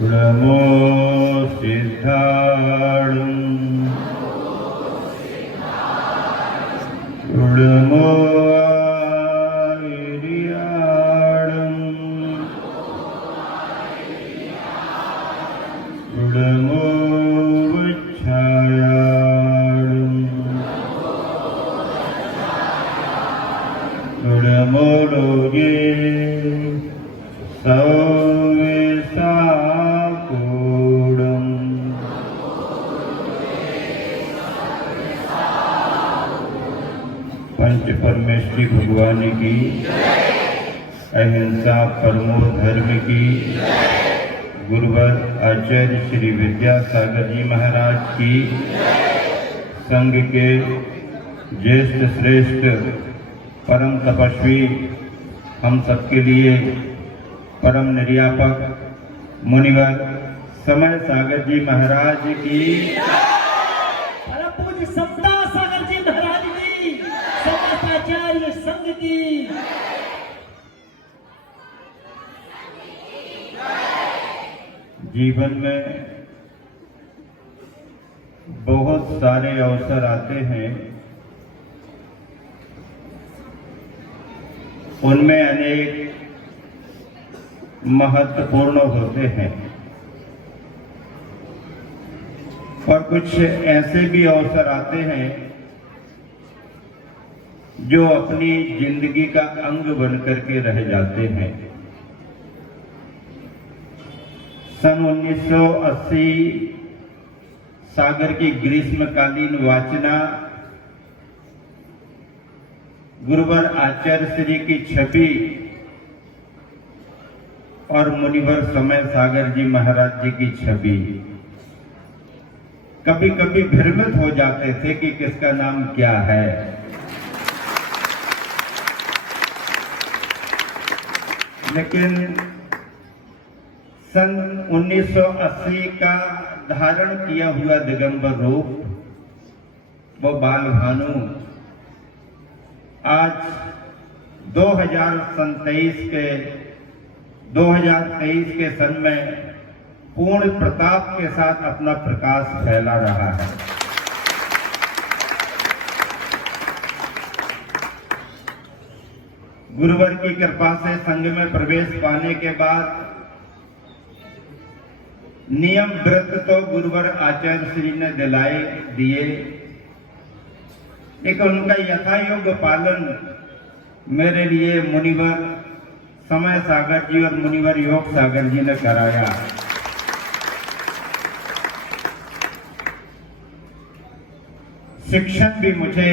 नमो सिद्धाणं नमो आयर्याणं नमो वच्छायाणं नमो लोके पंच परमेश्वरी भगवान की अहिंसा परमो धर्म की गुरुवर आचार्य श्री विद्यासागर जी महाराज की संघ के ज्येष्ठ श्रेष्ठ परम तपस्वी हम सबके लिए परम निर्यापक मुनिवर समय सागर जी महाराज की संघ की जीवन में बहुत सारे अवसर आते हैं, उनमें अनेक महत्वपूर्ण होते हैं और कुछ ऐसे भी अवसर आते हैं जो अपनी जिंदगी का अंग बन करके रह जाते हैं। सन 1980 सागर की ग्रीष्मकालीन वाचना गुरुवर आचार्य श्री की छवि और मुनिवर समय सागर जी महाराज जी की छवि कभी कभी भ्रमित हो जाते थे कि किसका नाम क्या है। लेकिन सन 1980 का धारण किया हुआ दिगंबर रूप वो बाल भानु आज 2023 के सन में पूर्ण प्रताप के साथ अपना प्रकाश फैला रहा है। गुरुवर की कृपा से संघ में प्रवेश पाने के बाद नियम व्रत तो गुरुवर आचार्य श्री ने दिए, लेकिन उनका यथायोग्य पालन मेरे लिए मुनिवर समय सागर जी और मुनिवर योग सागर जी ने कराया। शिक्षण भी मुझे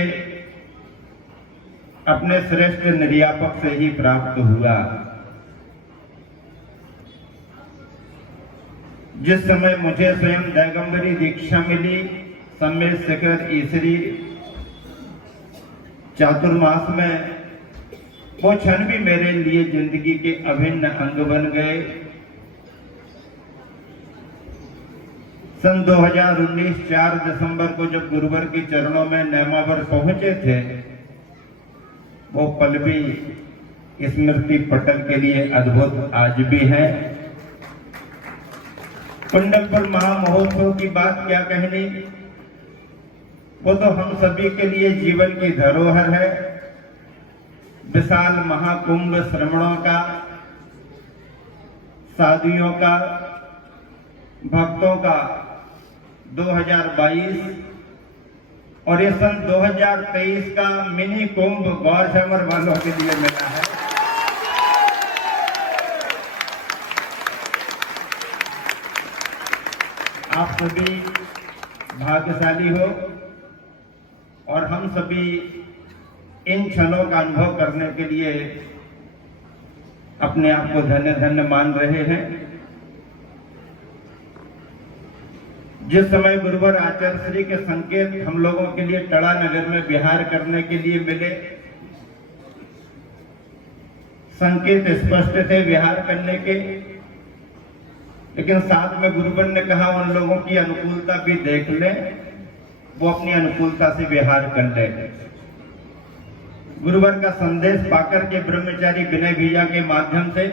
अपने श्रेष्ठ निर्यापक से ही प्राप्त हुआ। जिस समय मुझे स्वयं दैगंबरी दीक्षा मिली, सम्मिलित शिखर ईश्वरी चातुर्मास में, वो क्षण भी मेरे लिए जिंदगी के अभिन्न अंग बन गए। सन 2019 4 दिसंबर को जब गुरुवर के चरणों में नेमावर पहुंचे थे, वो पल भी स्मृति पटल के लिए अद्भुत आज भी है। कुंडलपुर महामहोत्सव की बात क्या कहनी, वो तो हम सभी के लिए जीवन की धरोहर है। विशाल महाकुंभ श्रमणों का, साधुओं का, भक्तों का 2022 और ये सन 2023 का मिनी कुंभ गौरसमर वालों के लिए मिला है। आप सभी भाग्यशाली हो और हम सभी इन क्षणों का अनुभव करने के लिए अपने आप को धन्य धन्य मान रहे हैं। जिस समय गुरुवर आचार्य श्री के संकेत हम लोगों के लिए टड़ा नगर में विहार करने के लिए मिले, संकेत स्पष्ट थे विहार करने के, लेकिन साथ में गुरुवर ने कहा उन लोगों की अनुकूलता भी देख लें, वो अपनी अनुकूलता से विहार कर ले। गुरुवर का संदेश पाकर के ब्रह्मचारी विनय भैया के माध्यम से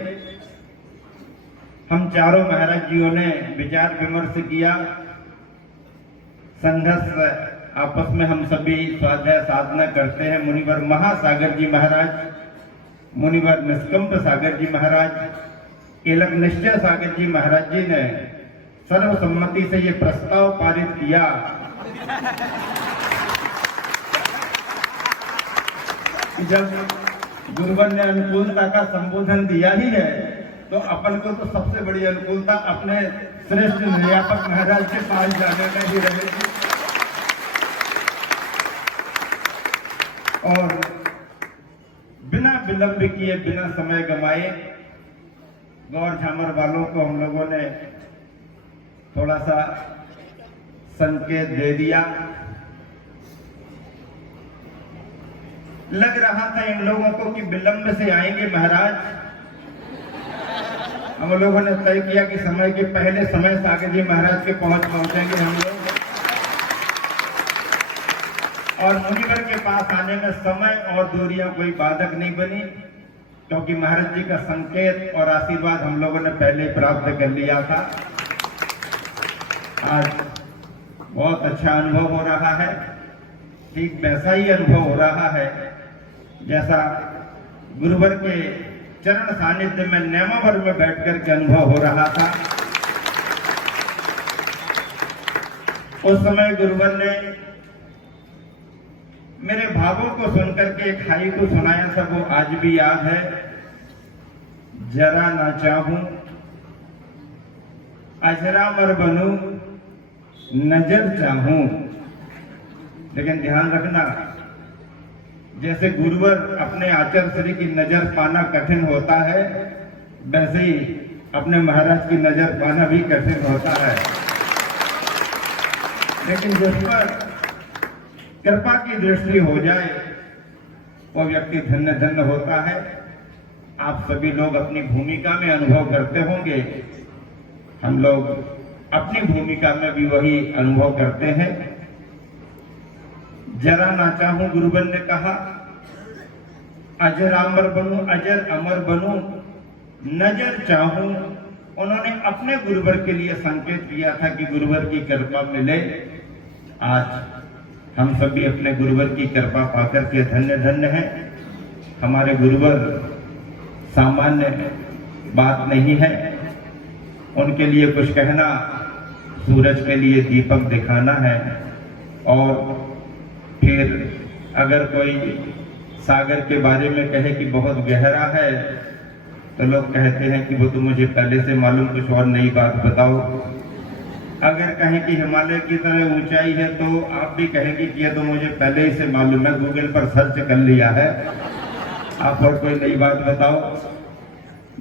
हम चारों महाराज जियों ने विचार विमर्श किया, संघर्ष आपस में हम सभी स्वाध्याय साधना करते हैं। मुनिवर महासागर जी महाराज, मुनिवर निष्कंप सागर जी महाराज, एलक निश्चय सागर जी महाराज जी ने सर्वसम्मति से ये प्रस्ताव पारित किया कि जब गुरुवर ने अनुकूलता का संबोधन दिया ही है तो अपन को तो सबसे बड़ी अनुकूलता अपने श्रेष्ठ निर्यापक महाराज के पास जाने में ही रहेगी। और बिना विलंब किए, बिना समय गमाए गौर झामर वालों को हम लोगों ने थोड़ा सा संकेत दे दिया। लग रहा था इन लोगों को कि विलंब से आएंगे महाराज। हम लोगों ने तय किया कि समय के पहले समय सागर जी महाराज के पहुंचेंगे हम लोग, और मुनिवर के पास आने में समय और दूरियां कोई बाधक नहीं बनी, क्योंकि महाराज जी का संकेत और आशीर्वाद हम लोगों ने पहले प्राप्त कर लिया था। आज बहुत अच्छा अनुभव हो रहा है, ठीक वैसा ही अनुभव हो रहा है जैसा गुरुवर के चरण सानिध्य में नेमावर में बैठकर के अनुभव हो रहा था। उस समय गुरुवर ने मेरे भावों को सुनकर के एक हाई को सुनाया था, वो आज भी याद है। जरा ना चाहूं अजरामर बनूं, नजर चाहूं। लेकिन ध्यान रखना, जैसे गुरुवर अपने आचार्य श्री की नजर पाना कठिन होता है, वैसे ही अपने महाराज की नजर पाना भी कठिन होता है। लेकिन जिस पर कृपा की दृष्टि हो जाए वो व्यक्ति धन्य धन्य होता है। आप सभी लोग अपनी भूमिका में अनुभव करते होंगे, हम लोग अपनी भूमिका में भी वही अनुभव करते हैं। जरा ना चाहूं, गुरुवर ने कहा, अजर अमर बनूं, अजर अमर बनूं, नजर चाहूं। उन्होंने अपने गुरुवर के लिए संकेत किया था कि गुरुवर की कृपा मिले। आज हम सभी अपने गुरुवर की कृपा पाकर के धन्य धन्य हैं। हमारे गुरुवर सामान्य बात नहीं है, उनके लिए कुछ कहना सूरज के लिए दीपक दिखाना है। और फिर अगर कोई सागर के बारे में कहे कि बहुत गहरा है, तो लोग कहते हैं कि वो तो मुझे पहले से मालूम, कुछ और नई बात बताओ। अगर कहें कि हिमालय की तरह ऊंचाई है, तो आप भी कहेंगे कि ये तो मुझे पहले ही से मालूम है, गूगल पर सर्च कर लिया है। आप और कोई नई बात बताओ।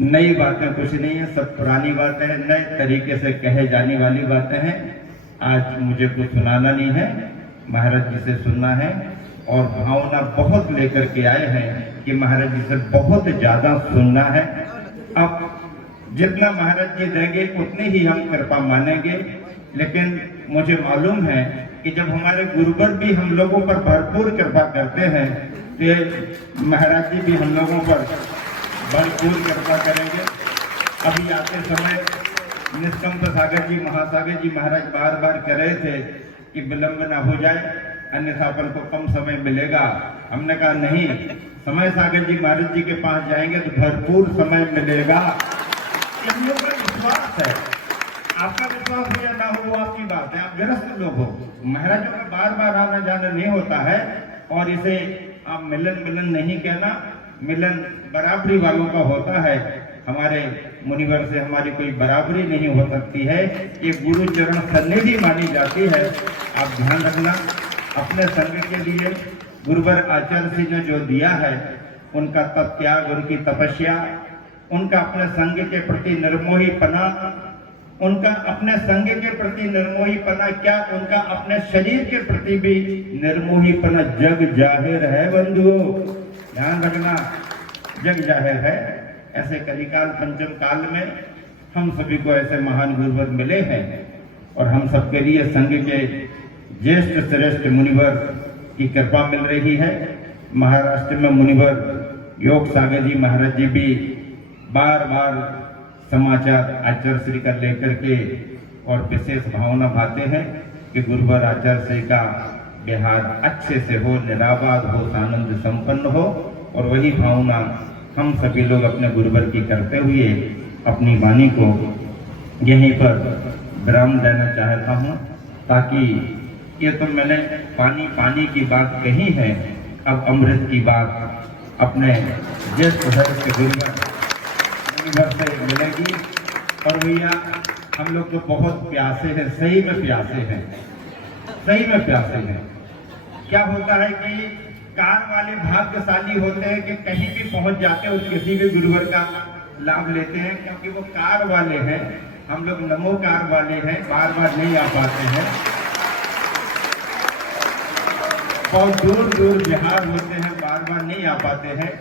नई बातें कुछ नहीं है, सब पुरानी बातें हैं, नए तरीके से कहे जाने वाली बातें हैं। आज मुझे कुछ सुनाना नहीं है, महाराज जी से सुनना है। और भावना बहुत लेकर के आए हैं कि महाराज जी से बहुत ज्यादा सुनना है। अब जितना महाराज जी देंगे उतनी ही हम कृपा मानेंगे। लेकिन मुझे मालूम है कि जब हमारे गुरुवर भी हम लोगों पर भरपूर कृपा करते हैं, तो महाराज जी भी हम लोगों पर भरपूर कृपा करेंगे। अभी आते समय निष्कंप सागर जी, महासागर जी महाराज बार बार कह रहे थे कि विलंब ना हो जाए, अन्यथा अपन को कम समय मिलेगा। हमने कहा नहीं, समय सागर जी महाराज जी के पास जाएंगे तो भरपूर समय मिलेगा। हम लोग का विश्वास है, आपका विश्वास हो या ना हो वो आपकी बात है, आप गृहस्थ लोग हो। महाराजों का बार बार आना जाना नहीं होता है, और इसे आप मिलन मिलन नहीं कहना, मिलन बराबरी वालों का होता है। हमारे मुनिवर से हमारी कोई बराबरी नहीं हो सकती है, ये गुरु चरण सन्निधि मानी जाती है। आप ध्यान रखना, अपने संग के लिए गुरुवर आचार्य जी ने जो दिया है, उनका तप त्याग, उनकी तपस्या, उनका अपने संग के प्रति निर्मोहीपना, उनका अपने संग के प्रति निर्मोहीपना क्या, उनका अपने शरीर के प्रति भी निर्मोहीपना जग जाहिर है बंधुओं। ध्यान रखना, जग जाहिर है। ऐसे कलिकाल पंचम काल में हम सभी को ऐसे महान गुरुवर मिले हैं, और हम सबके लिए संघ के ज्येष्ठ श्रेष्ठ मुनिवर की कृपा मिल रही है। महाराष्ट्र में मुनिवर योग सागर जी महाराज जी भी बार बार समाचार आचार्य श्री का लेकर के और विशेष भावना भाते हैं कि गुरुवर आचार्य श्री का बिहार अच्छे से हो, निराबाद हो, आनंद संपन्न हो। और वही भावना हम सभी लोग अपने गुरुवर की करते हुए अपनी वाणी को यहीं पर विराम देना चाहता हूँ, ताकि ये तो मैंने पानी पानी की बात कही है, अब अमृत की बात अपने ज्येष्ठ के गुरुवर से मिलेगी। और भैया हम लोग तो बहुत प्यासे हैं, सही में प्यासे हैं, सही में प्यासे हैं। क्या होता है कि कार वाले भाग्यशाली होते हैं कि कहीं भी पहुंच जाते हैं और किसी भी गुरुवर का लाभ लेते हैं, क्योंकि वो कार वाले हैं। हम लोग नमो कार वाले हैं, बार बार नहीं आ पाते हैं, बहुत दूर दूर बिहार होते हैं, बार बार नहीं आ पाते हैं।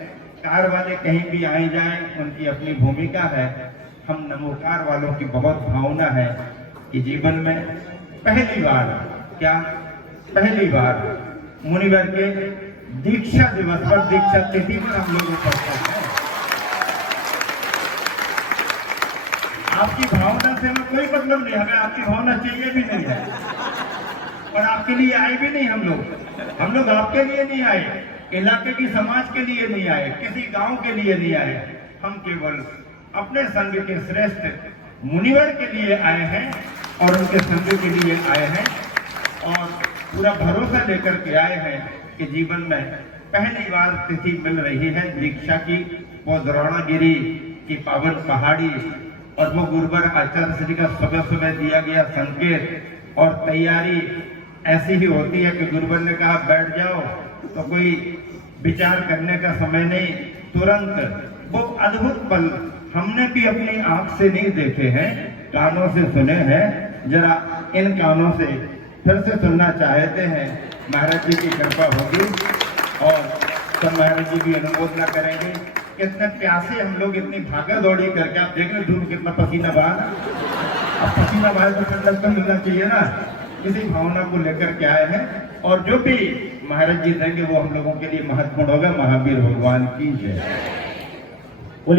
कार वाले कहीं भी आए जाएं, उनकी अपनी भूमिका है। हम नमोकार वालों की बहुत भावना है कि जीवन में पहली बार मुनिवर के दीक्षा दिवस पर, दीक्षा तिथि पर हम लोग उपस्थित हैं। आपकी भावना से हमें कोई मतलब नहीं, हमें आपकी भावना चाहिए भी नहीं है और आपके लिए आए भी नहीं। हम लोग आपके लिए नहीं आए, इलाके की समाज के लिए नहीं आए, किसी गांव के लिए नहीं आए। हम केवल अपने संघ के श्रेष्ठ मुनिवर के लिए आए हैं और उनके संघ के लिए आए हैं और पूरा भरोसा लेकर के आए हैं कि जीवन में पहली बार तिथि मिल रही है दीक्षा की, वो द्रोणागिरी की पावन पहाड़ी, और वो गुरुवर आचार्य श्री का सुबह सुबह दिया गया संकेत और तैयारी ऐसी ही होती है कि गुरुवर ने कहा बैठ जाओ तो कोई विचार करने का समय नहीं, तुरंत वो अद्भुत पल हमने भी अपनी आंख से नहीं देखे हैं, कानों से सुने हैं। जरा इन कानों से फिर से सुनना चाहते हैं, महाराज जी की कृपा होगी और सब महाराज जी भी अनुमोदना करेंगे। कितने प्यासे हम लोग, इतनी भागा दौड़ी करके, आप देख रहे धूप कितना पसीना बहा, अब पसीना बहाए तो ठंडक तो मिलना चाहिए ना, इसी भावना को लेकर के आए हैं। और जो भी महाराज जी देंगे वो हम लोगों के लिए महत्वपूर्ण होगा। महावीर भगवान की जय।